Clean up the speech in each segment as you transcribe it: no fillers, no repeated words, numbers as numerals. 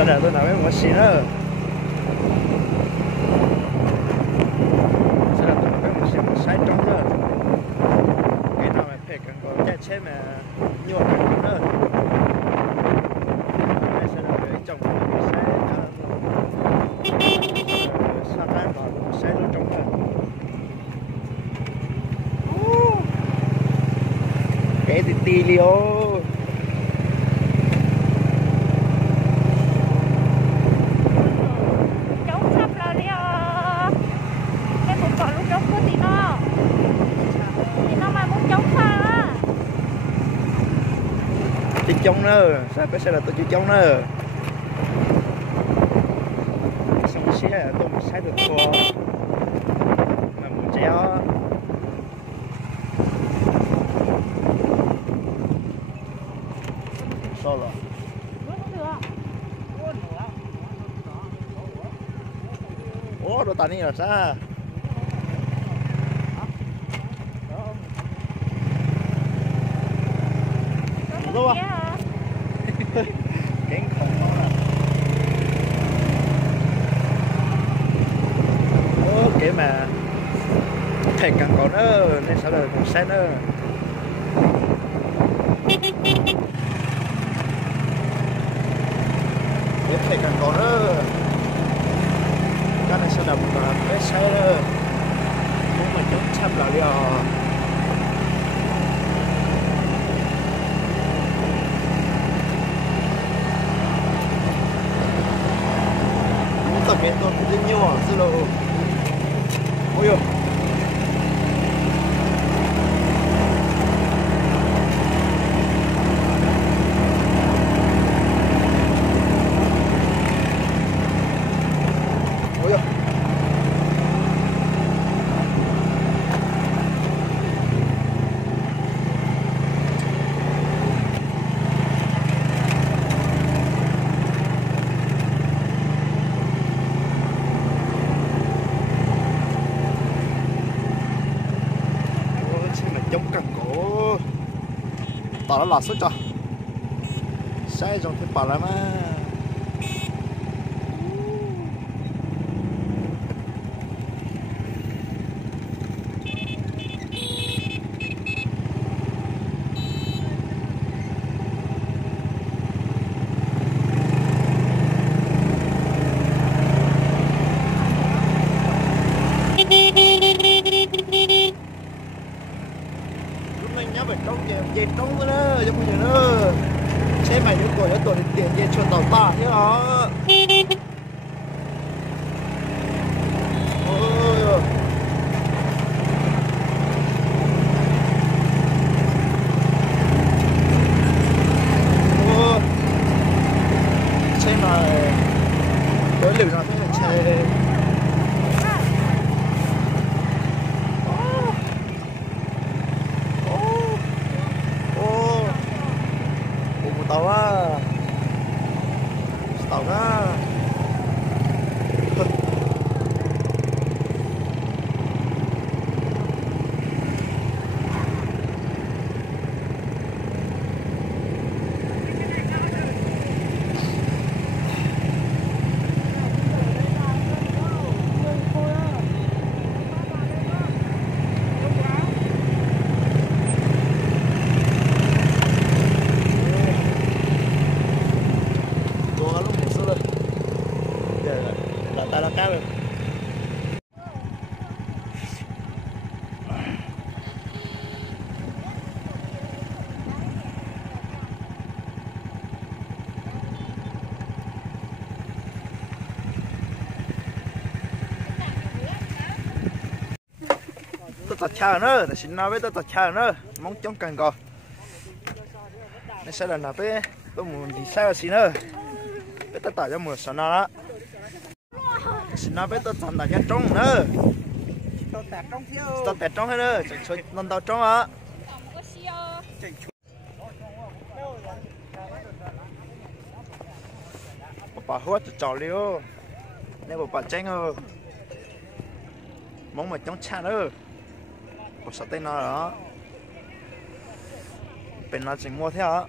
sau này tôi nói với một xí nữa. Sau này tôi nói với một xí một sai trong nữa. Cái nào mà phải cần có chạy chết mà nhiều cần nữa. Đây sau này phải trồng một sai sao tay vào một sai luôn trong nữa. Cái thì tì liêu. Trong nữa, sao bây giờ là tôi chỉ trong nữa. Xong xí là tôi mới sai được cô mà muốn chéo. Sao rồi? Ủa, đồ tàn đi là sao? Đúng không? Cái không ngon à. Ok mà thầy càng có nữa nên sau đời một xe nữa. Cái thầy càng có nữa. Cái này sẽ đập cái xe nữa. Muốn mà chống chăm là đi à. Tập miền tôi cũng rất nhiều à, rất là ôi ôi ôi ôi chống cẳng cổ tao nó là số cho sai trong thế bảo lắm á. Nhớ về trong về trong nữa cho bây giờ nữa xe mày những tuổi tiền về cho tàu ta thế đó. Ôi xe này đối liệu nào thế là xe tàu á, tàu á. Là cá rồi. Tôi tạt chả nữa, để xin nói với tôi tạt chả nữa, mong chống càng co. Này sẽ là nào với tôi muốn đi xa xin nữa, với tôi tạt cho một số nào đó. Xin nói với tôi chọn đại gia trong nữa. Tôi tẹt trong hết nữa, chạy chơi lần đầu trong á. Bà hốt cho trò liêu. Nếu bà tranh ơ. Mong mà chống chát ơ. Bà sợ tên nó đó. Bên nó chỉ mua theo á.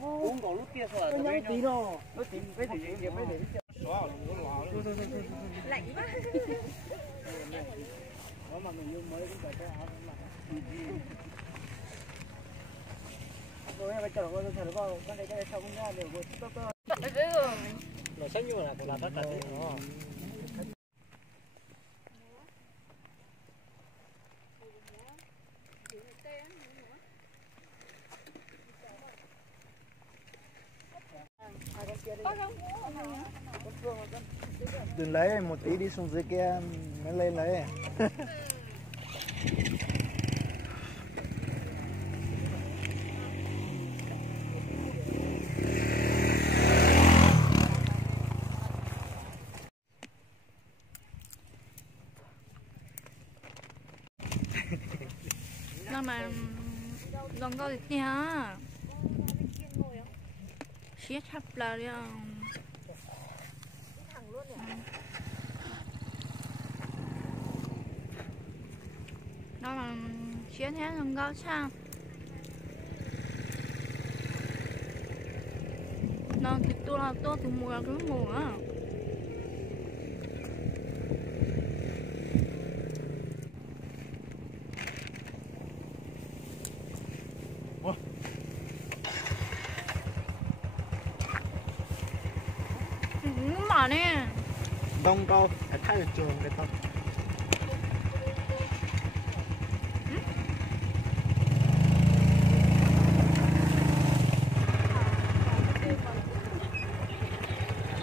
uống còn lúc kia rồi nó tí đâu nó tí cái gì vậy mấy để lạnh quá đó mà mình dùng mới cũng phải cái áo rồi em phải chờ nó vào cái này sau cũng ra đều tốt nó sẽ như là tất cả nó đừng lấy một tí đi xuống dưới kia mới lên lấy. nó mà lần coi được nha siết hấp là đi nó mà siết thế lần coi sao nó thì tôi là tôi từ mùa cứ mùa á. Mà nè Đông câu phải thay được trường cái tao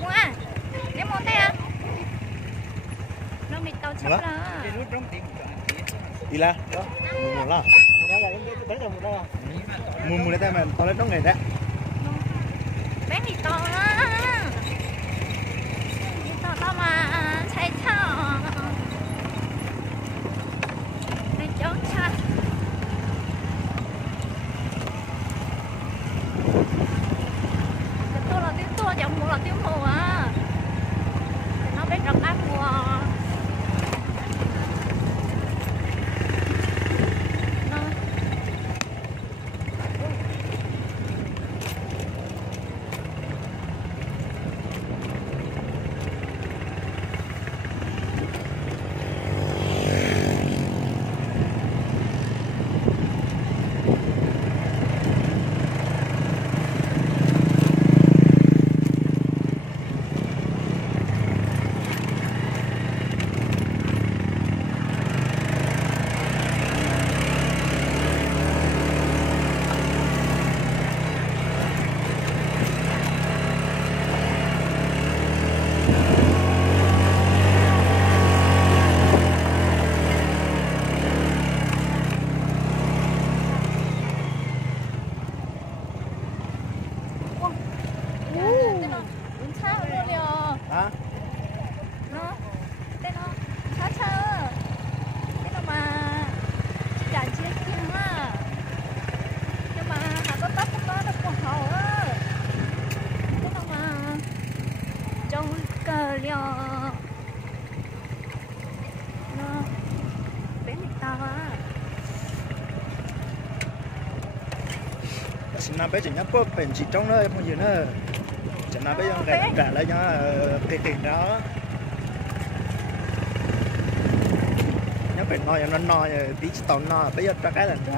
mua cái món tay à nó bị tao chấp là đi la đó mua là mua lấy tay mà tao lấy đóng nghề đấy bé thì to á to mà chạy chào để chống chặt tôi là tiếng tua chẳng muốn là tiếng mùa á nó biết được ác mùa nó bây giờ nhá có bền chỉ trong nơi không gì nữa chẳng là bây giờ cái trả lại nhá tiền đó nhá phải nói nó nói tí tao nói bây giờ ra cái là trả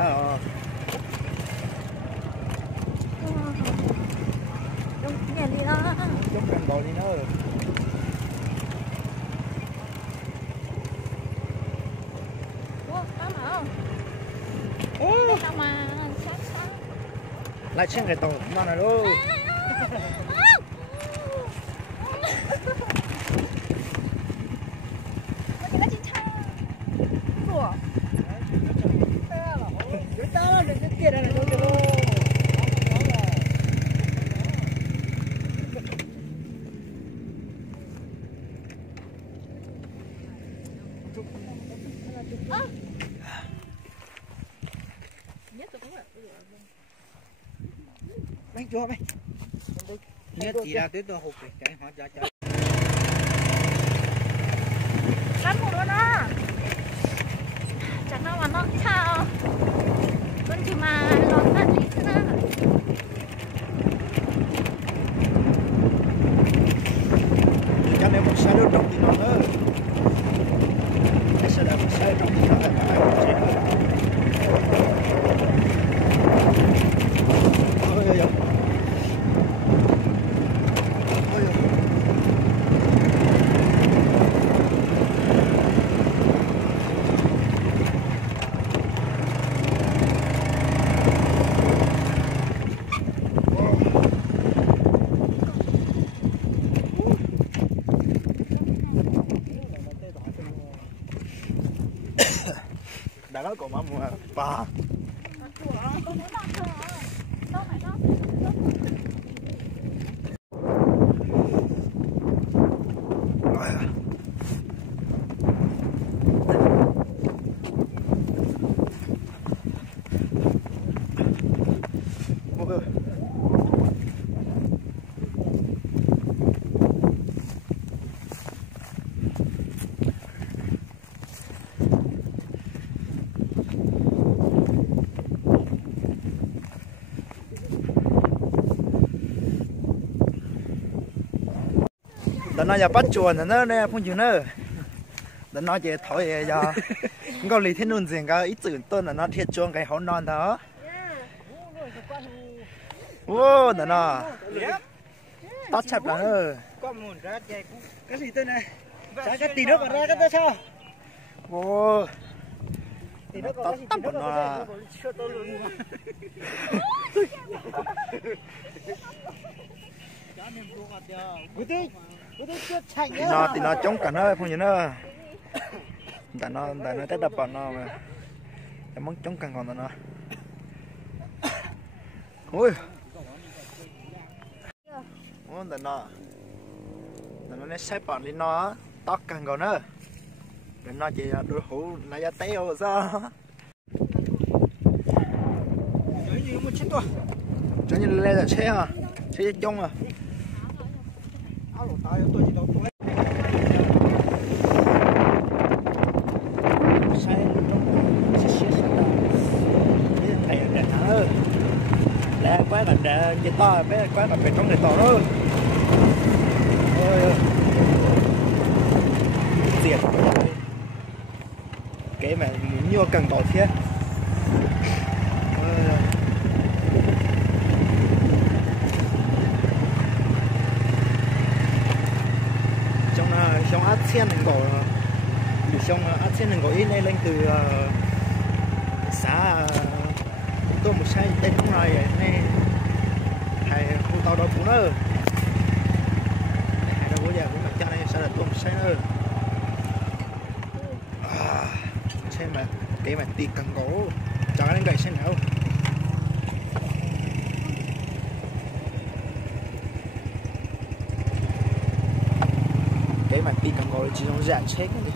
đúng nhà đi đó giống cần bò đi nữa lại trên cái tàu nó này luôn mấy cho mấy nhất thì là tới tôi hụt cái họ cho cắn một luôn đó chẳng nào mà nó sao con chỉ mà nó phát lý nữa. Cho nên một xe đứa trồng thì nó nữa. Cái xe là một xe trồng thì nó là ôi ôi ôi. đã nói còn mà bà nó giờ bắt chuồn nó nè phong chừng nữa nó chỉ thổi giờ có lý thế nun gì cái ít tưởng tôn là nó thiệt chuông cái hón non đó wow nó tắt chặt là nữa cái gì tên này cái tí nước ra cái sao wow tí nước tắt tắt của nó nó thì nó chống cả nó không như nó tại nó tết đập vào nó mà em muốn chống càng còn nó ui muốn tại nó nó xếp vào đi nó tóc càng còn nữa để nó chỉ đôi hũ nó ra téo sao cho như lên là xe à xe chung à là quá là để to bé quá là phải trong này to đó ôi diệt cái mà nhiều cần to thế trong át sen mình có trong át sen mình có ít này lên từ xã tôi một xe tên không này này thầy khu tàu đó cũng nữa hai đâu bây giờ cũng mặc cho này sẽ là tôi một xe nữa xem mà cái mà tiệt cần gỗ cho cái gậy xe nào cái mà tiệt cần gỗ chỉ trong dạng chết cái gì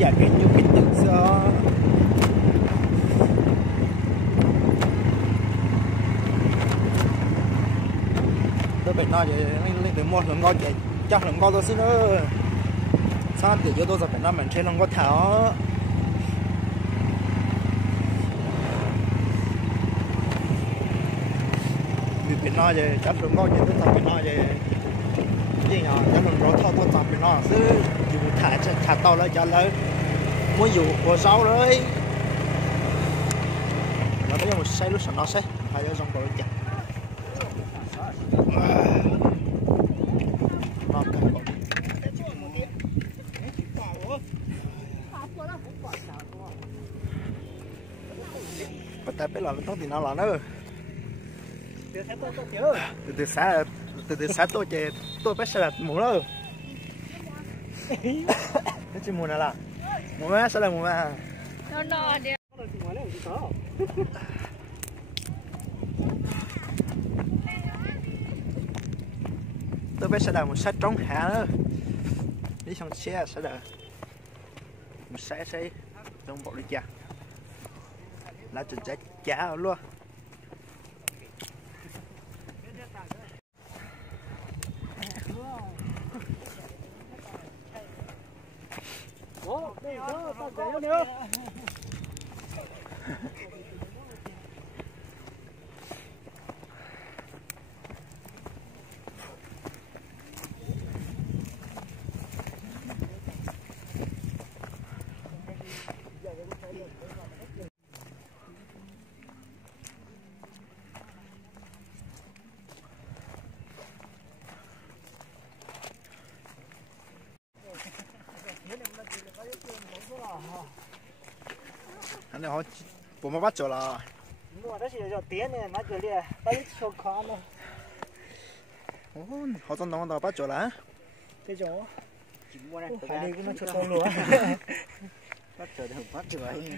dạ cái như cái tự do tôi phải nói vậy lên từ một lần ngon vậy chắc lần ngon tôi xin nữa sao tự cho tôi giờ phải nói mình trên lần ngon thảo vì phải nói vậy chắc lần ngon vậy tôi phải nói vậy gì nhở chắc lần ngon thao tôi tập phải nói chứ dù thả to lại cho lớn muốn dù của sau đấy nó bây giờ một xe lúc nó xe hai đứa trong rồi chặt nó cần có bắt tay biết là nó thì nó là nữa từ sáng tôi chơi tôi biết sẽ là mù nữa cái chim mù này là mù má sẽ là mù má nó đi Tôi biết sẽ là một sách trống hạ nữa. Đi xong xe sẽ là một xe trong bộ đi cha. Là chuẩn chết chả luôn. Anh này họ bộ mà bắt chỗ là mua đó chỉ cho tiền này nó chỉ là lấy số khó mà họ trong đó bắt chỗ là cái chỗ chỉ mua này ở đây cũng nó cho tôi luôn bắt chờ được bắt được vậy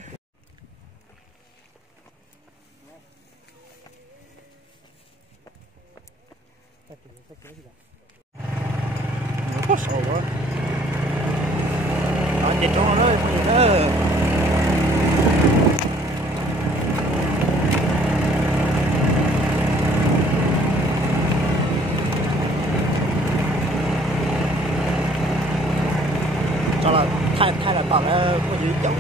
nó có sầu quá nó chết cho nó thôi cho là thay là bảo là có gì chồng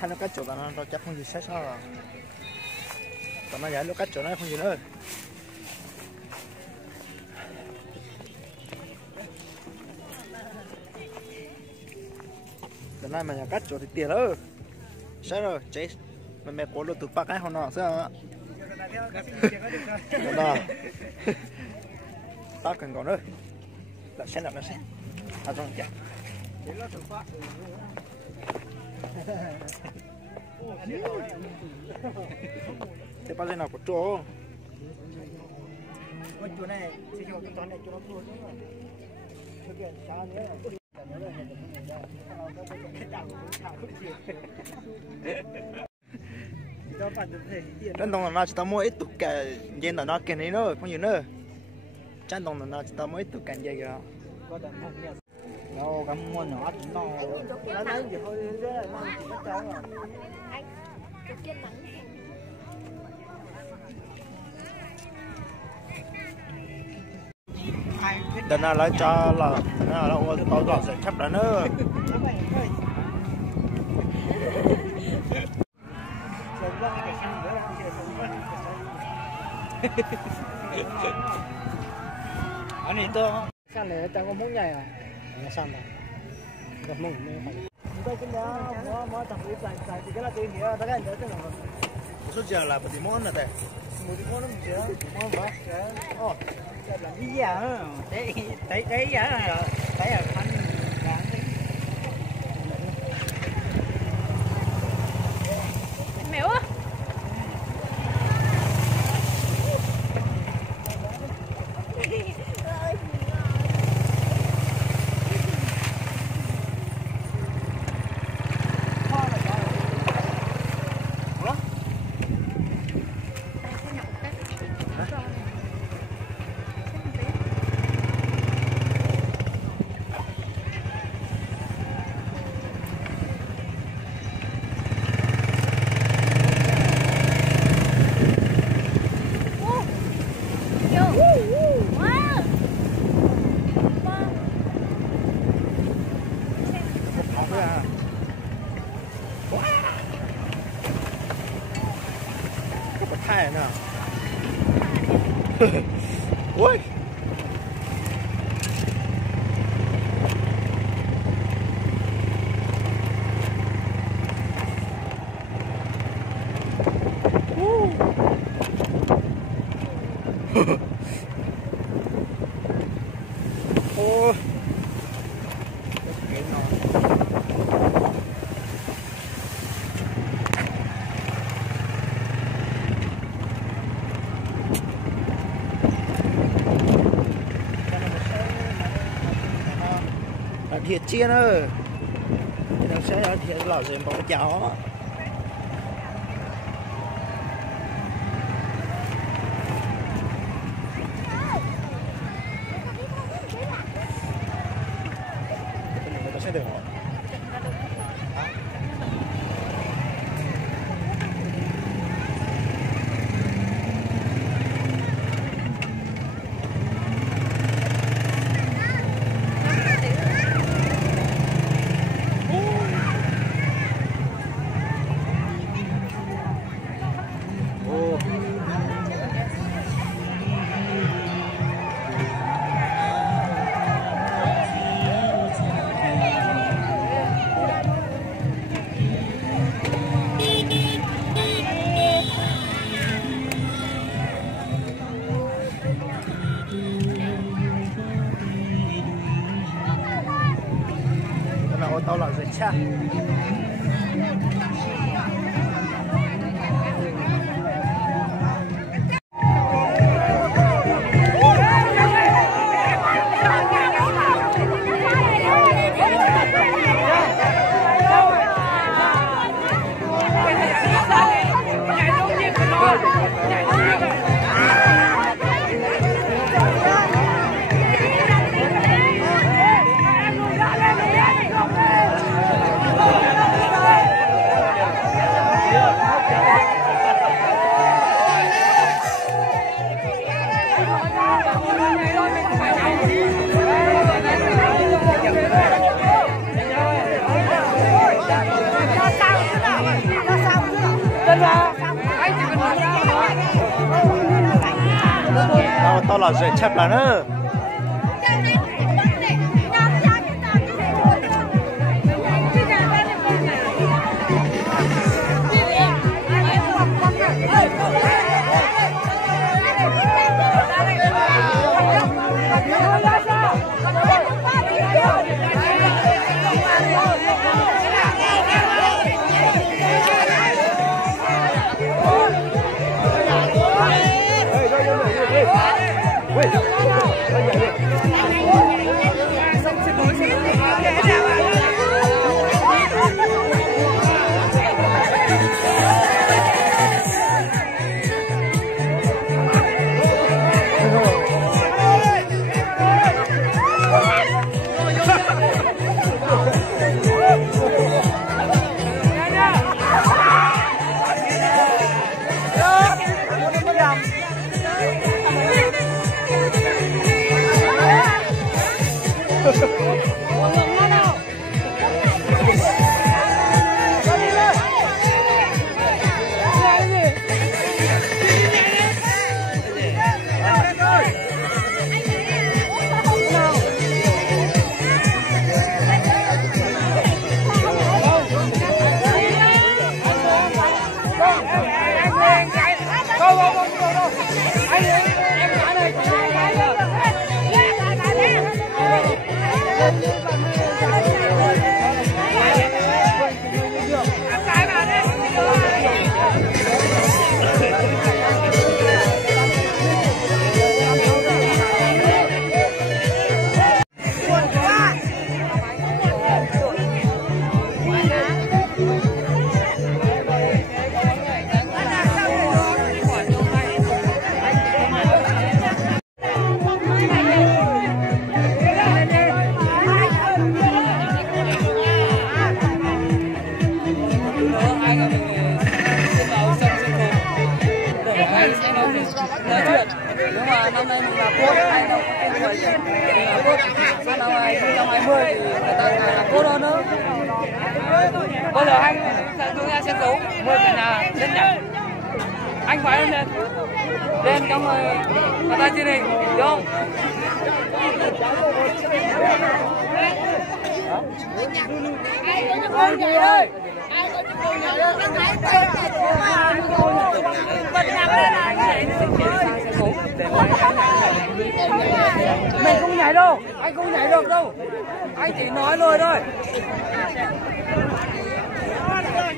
thay nó cách chỗ nó chắc không gì sai sao rồi còn nó giải nó cách chỗ nó không gì nữa lần này mà nhà cách chỗ thì tiền nữa sai rồi chết mẹ cố được từ bắc ấy không nọ sao đó tao cần còn nữa là sẽ làm nó sẽ trong chả thế bao giờ nào có chỗ chỗ này chỉ cho cái này cho nó thôi thực hiện sao nữa trên đồng là nó chỉ tao mua ít tụ cả gen là nó cái này nữa không nhiều nữa trên đồng là nó chỉ tao mua ít tụ cả gì kìa đâu cắm mua nhỏ nó lấy gì thôi nó chỉ bắt cháu rồi đợt nào lại cho là nó tôi gọi sẽ chấp đã nữa anh ấy to sang này chẳng có món nhảy à nó sang này gặp món này phải tôi cũng đã tập đi chạy thì cái là tôi nghĩ là tất cả những cái nào số giờ là một tí món là thế một tí món nó chưa món vậy ô làm gì à đấy đấy đấy à đấy là anh mèo á Hai nào. Ui. Ôi. Cái ngon. Thiệt chiên ơi, nó sẽ thiệt lò dền bóng chó. Nó sẽ được rồi. Tao là dệt cha. Tao là dệt chép là nữa. Nếu mà năm nay mình làm cốt hay đâu có tiền người thì làm cốt. Sang năm 2020 thì người ta càng làm cốt hơn nữa. Bây giờ anh sẽ xuống ra sân khấu mời cả nhà lên nhảy. Anh phải lên lên trong người ta truyền hình vô. Con gì ơi? Mình không nhảy đâu, anh không nhảy được đâu, anh chỉ nói lời thôi.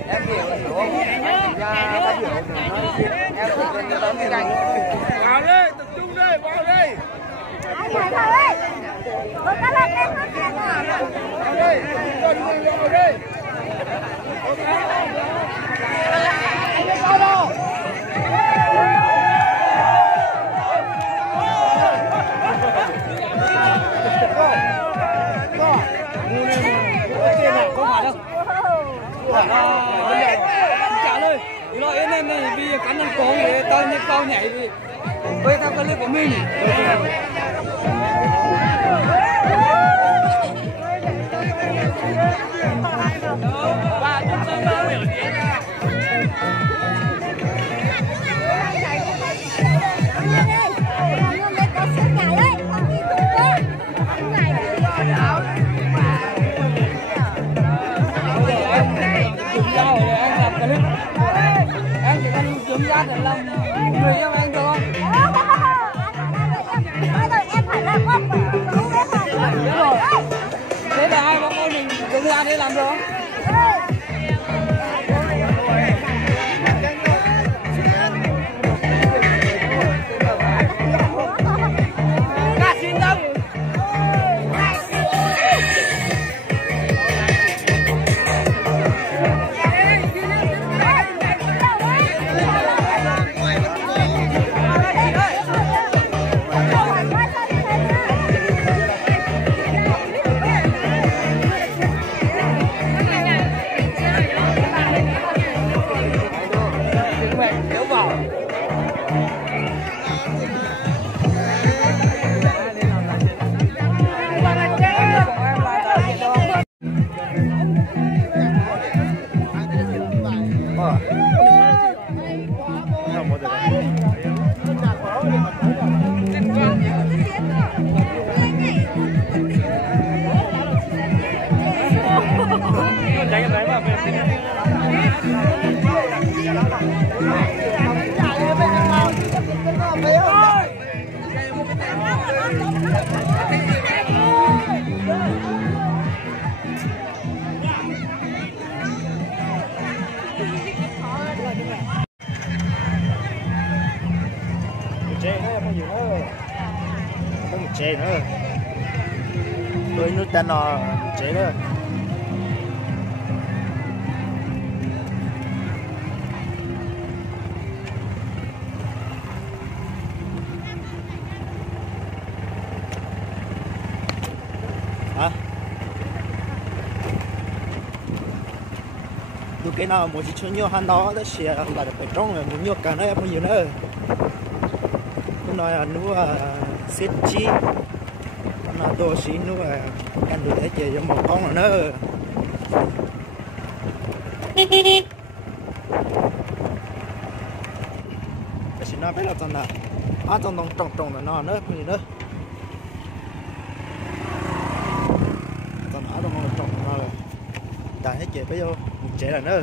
Em hiểu không? Em chỉ cần tóm cái cành. Vào đây, tập trung đây, vào đây. Anh phải vào đây. Tôi đã làm em hết rồi. Vào đây, cần người vào đây. Anh đi vào đâu? Trả lời nói em này vì cắn ăn con để tao như cao nhảy thì với tao clip của mình. Và chúng tôi biểu diễn em chỉ cần dùng ra để làm người yêu anh được không? Em phải làm không? Đúng rồi. Thế là hai bố con mình dùng ra để làm được không? Cả xin tâm. chế nữa tôi nước tên là chế nữa hả tôi cái nào một chút nhiều hắn đó đó xìa là phải trong rồi một nhiều cả nữa bao nhiêu nữa tôi nói là nó xếp chi nó tôi xin nó là ăn được hết chơi một con là nữa xin nó biết là tao là trong trồng là nó nữa gì nữa tao nói trong trồng nó là đại hết chơi bây giờ một chế là nữa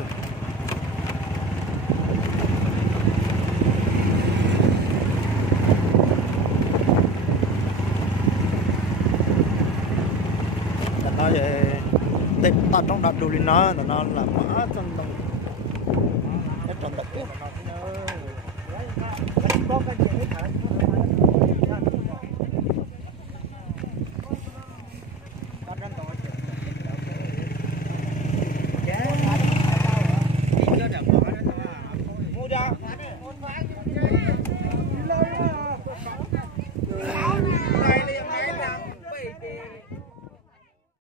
ta trong đợt đồ lên nó là mã trong đồng cái trong đợt biết nó